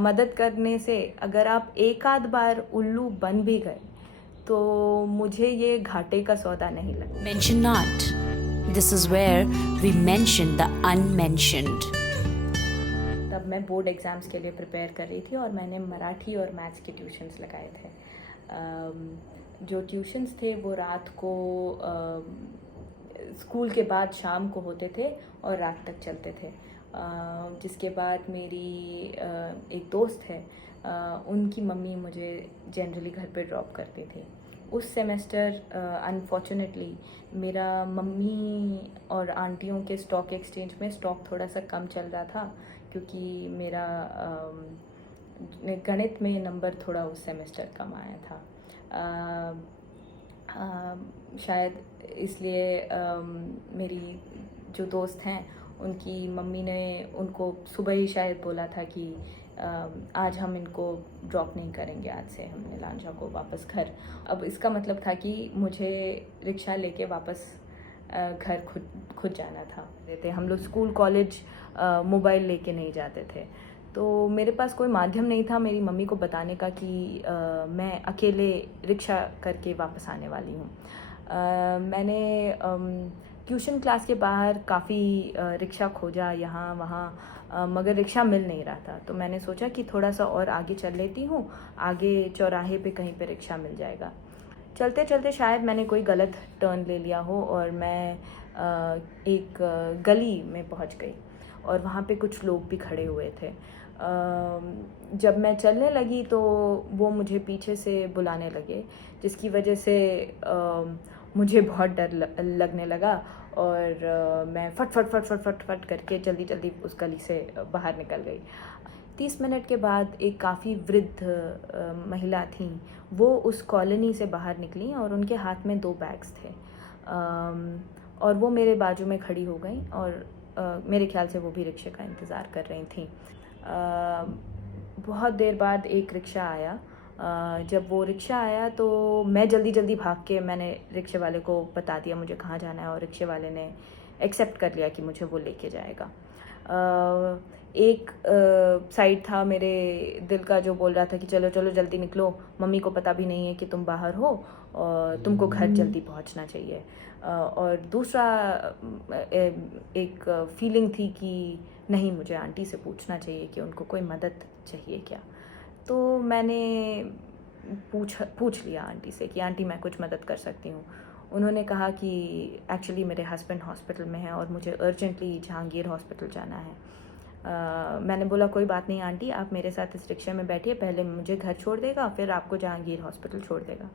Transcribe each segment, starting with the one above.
मदद करने से अगर आप एक आध बार उल्लू बन भी गए तो मुझे ये घाटे का सौदा नहीं लगता। Mention not. This is where we mention the unmentioned. तब मैं बोर्ड एग्ज़ाम्स के लिए प्रिपेयर कर रही थी और मैंने मराठी और मैथ्स के ट्यूशन्स लगाए थे। जो ट्यूशन्स थे वो रात को स्कूल के बाद शाम को होते थे और रात तक चलते थे। जिसके बाद मेरी एक दोस्त है, उनकी मम्मी मुझे जनरली घर पे ड्रॉप करती थी। उस सेमेस्टर अनफॉर्चुनेटली मेरा मम्मी और आंटियों के स्टॉक एक्सचेंज में स्टॉक थोड़ा सा कम चल रहा था, क्योंकि मेरा गणित में नंबर थोड़ा उस सेमेस्टर कम आया था। शायद इसलिए मेरी जो दोस्त हैं उनकी मम्मी ने उनको सुबह ही शायद बोला था कि आज हम इनको ड्रॉप नहीं करेंगे, आज से हम नीलांजा को वापस घर। अब इसका मतलब था कि मुझे रिक्शा लेके वापस घर खुद जाना था। हम लोग स्कूल कॉलेज मोबाइल लेके नहीं जाते थे, तो मेरे पास कोई माध्यम नहीं था मेरी मम्मी को बताने का कि मैं अकेले रिक्शा करके वापस आने वाली हूँ। मैंने ट्यूशन क्लास के बाहर काफ़ी रिक्शा खोजा यहाँ वहाँ, मगर रिक्शा मिल नहीं रहा था। तो मैंने सोचा कि थोड़ा सा और आगे चल लेती हूँ, आगे चौराहे पे कहीं पे रिक्शा मिल जाएगा। चलते चलते शायद मैंने कोई गलत टर्न ले लिया हो और मैं एक गली में पहुँच गई और वहाँ पे कुछ लोग भी खड़े हुए थे। जब मैं चलने लगी तो वो मुझे पीछे से बुलाने लगे, जिसकी वजह से मुझे बहुत डर लगने लगा और मैं फट फट फट फट फट फट करके जल्दी जल्दी उस गली से बाहर निकल गई। 30 मिनट के बाद एक काफ़ी वृद्ध महिला थी, वो उस कॉलोनी से बाहर निकली और उनके हाथ में 2 बैग्स थे। और वो मेरे बाजू में खड़ी हो गई और मेरे ख्याल से वो भी रिक्शे का इंतज़ार कर रही थी। बहुत देर बाद एक रिक्शा आया। जब वो रिक्शा आया तो मैं जल्दी जल्दी भाग के मैंने रिक्शे वाले को बता दिया मुझे कहाँ जाना है, और रिक्शे वाले ने एक्सेप्ट कर लिया कि मुझे वो लेके जाएगा। एक साइड था मेरे दिल का जो बोल रहा था कि चलो चलो जल्दी निकलो, मम्मी को पता भी नहीं है कि तुम बाहर हो और तुमको घर जल्दी पहुंचना चाहिए। और दूसरा एक फीलिंग थी कि नहीं, मुझे आंटी से पूछना चाहिए कि उनको कोई मदद चाहिए क्या। तो मैंने पूछ लिया आंटी से कि आंटी मैं कुछ मदद कर सकती हूँ। उन्होंने कहा कि एक्चुअली मेरे हस्बैंड हॉस्पिटल में हैं और मुझे अर्जेंटली जहांगीर हॉस्पिटल जाना है। मैंने बोला कोई बात नहीं आंटी, आप मेरे साथ इस रिक्शे में बैठिए, पहले मुझे घर छोड़ देगा फिर आपको जहांगीर हॉस्पिटल छोड़ देगा।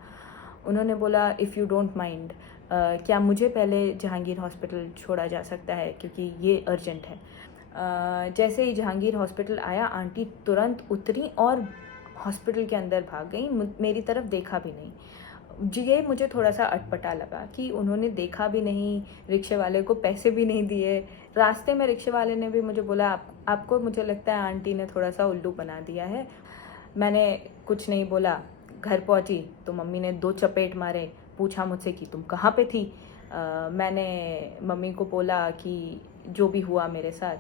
उन्होंने बोला इफ़ यू डोंट माइंड, क्या मुझे पहले जहांगीर हॉस्पिटल छोड़ा जा सकता है, क्योंकि ये अर्जेंट है। जैसे ही जहांगीर हॉस्पिटल आया, आंटी तुरंत उतरी और हॉस्पिटल के अंदर भाग गई, मेरी तरफ देखा भी नहीं। ये मुझे थोड़ा सा अटपटा लगा कि उन्होंने देखा भी नहीं, रिक्शे वाले को पैसे भी नहीं दिए। रास्ते में रिक्शे वाले ने भी मुझे बोला आपको मुझे लगता है आंटी ने थोड़ा सा उल्लू बना दिया है। मैंने कुछ नहीं बोला। घर पहुंची तो मम्मी ने 2 चपेट मारे, पूछा मुझसे कि तुम कहाँ पे थी। मैंने मम्मी को बोला कि जो भी हुआ मेरे साथ,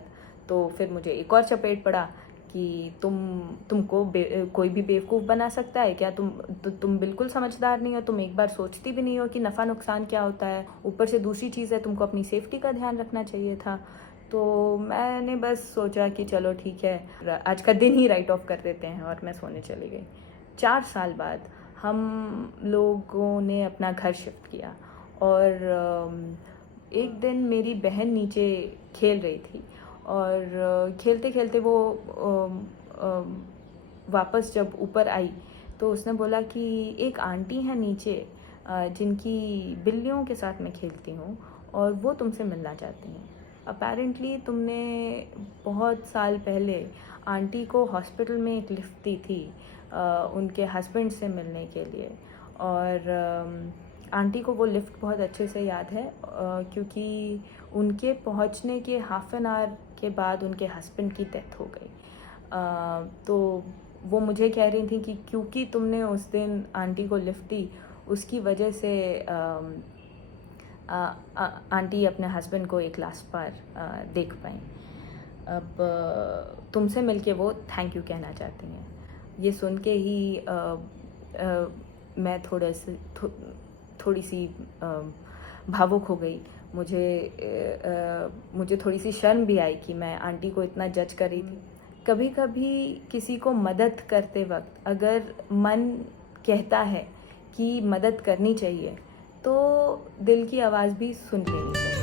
तो फिर मुझे एक और चपेट पड़ा कि तुमको कोई भी बेवकूफ़ बना सकता है क्या, तुम बिल्कुल समझदार नहीं हो, तुम एक बार सोचती भी नहीं हो कि नफ़ा नुकसान क्या होता है, ऊपर से दूसरी चीज़ है तुमको अपनी सेफ्टी का ध्यान रखना चाहिए था। तो मैंने बस सोचा कि चलो ठीक है, आज का दिन ही राइट ऑफ कर देते हैं, और मैं सोने चली गई। 4 साल बाद हम लोगों ने अपना घर शिफ्ट किया और एक दिन मेरी बहन नीचे खेल रही थी और खेलते खेलते वो वापस जब ऊपर आई तो उसने बोला कि एक आंटी है नीचे, जिनकी बिल्लियों के साथ मैं खेलती हूँ और वो तुमसे मिलना चाहती हैं। अपेरेंटली तुमने बहुत साल पहले आंटी को हॉस्पिटल में एक लिफ्ट दी थी उनके हस्बैंड से मिलने के लिए, और आंटी को वो लिफ्ट बहुत अच्छे से याद है क्योंकि उनके पहुंचने के हाफ एन आवर के बाद उनके हस्बैंड की डेथ हो गई। तो वो मुझे कह रही थी कि क्योंकि तुमने उस दिन आंटी को लिफ्ट दी, उसकी वजह से आंटी अपने हस्बैंड को एक लास्ट बार देख पाई। अब तुमसे मिलके वो थैंक यू कहना चाहती हैं। ये सुन के ही मैं थोड़ी सी भावुक हो गई। मुझे थोड़ी सी शर्म भी आई कि मैं आंटी को इतना जज कर रही थी। कभी कभी किसी को मदद करते वक्त अगर मन कहता है कि मदद करनी चाहिए तो दिल की आवाज़ भी सुन लेनी चाहिए।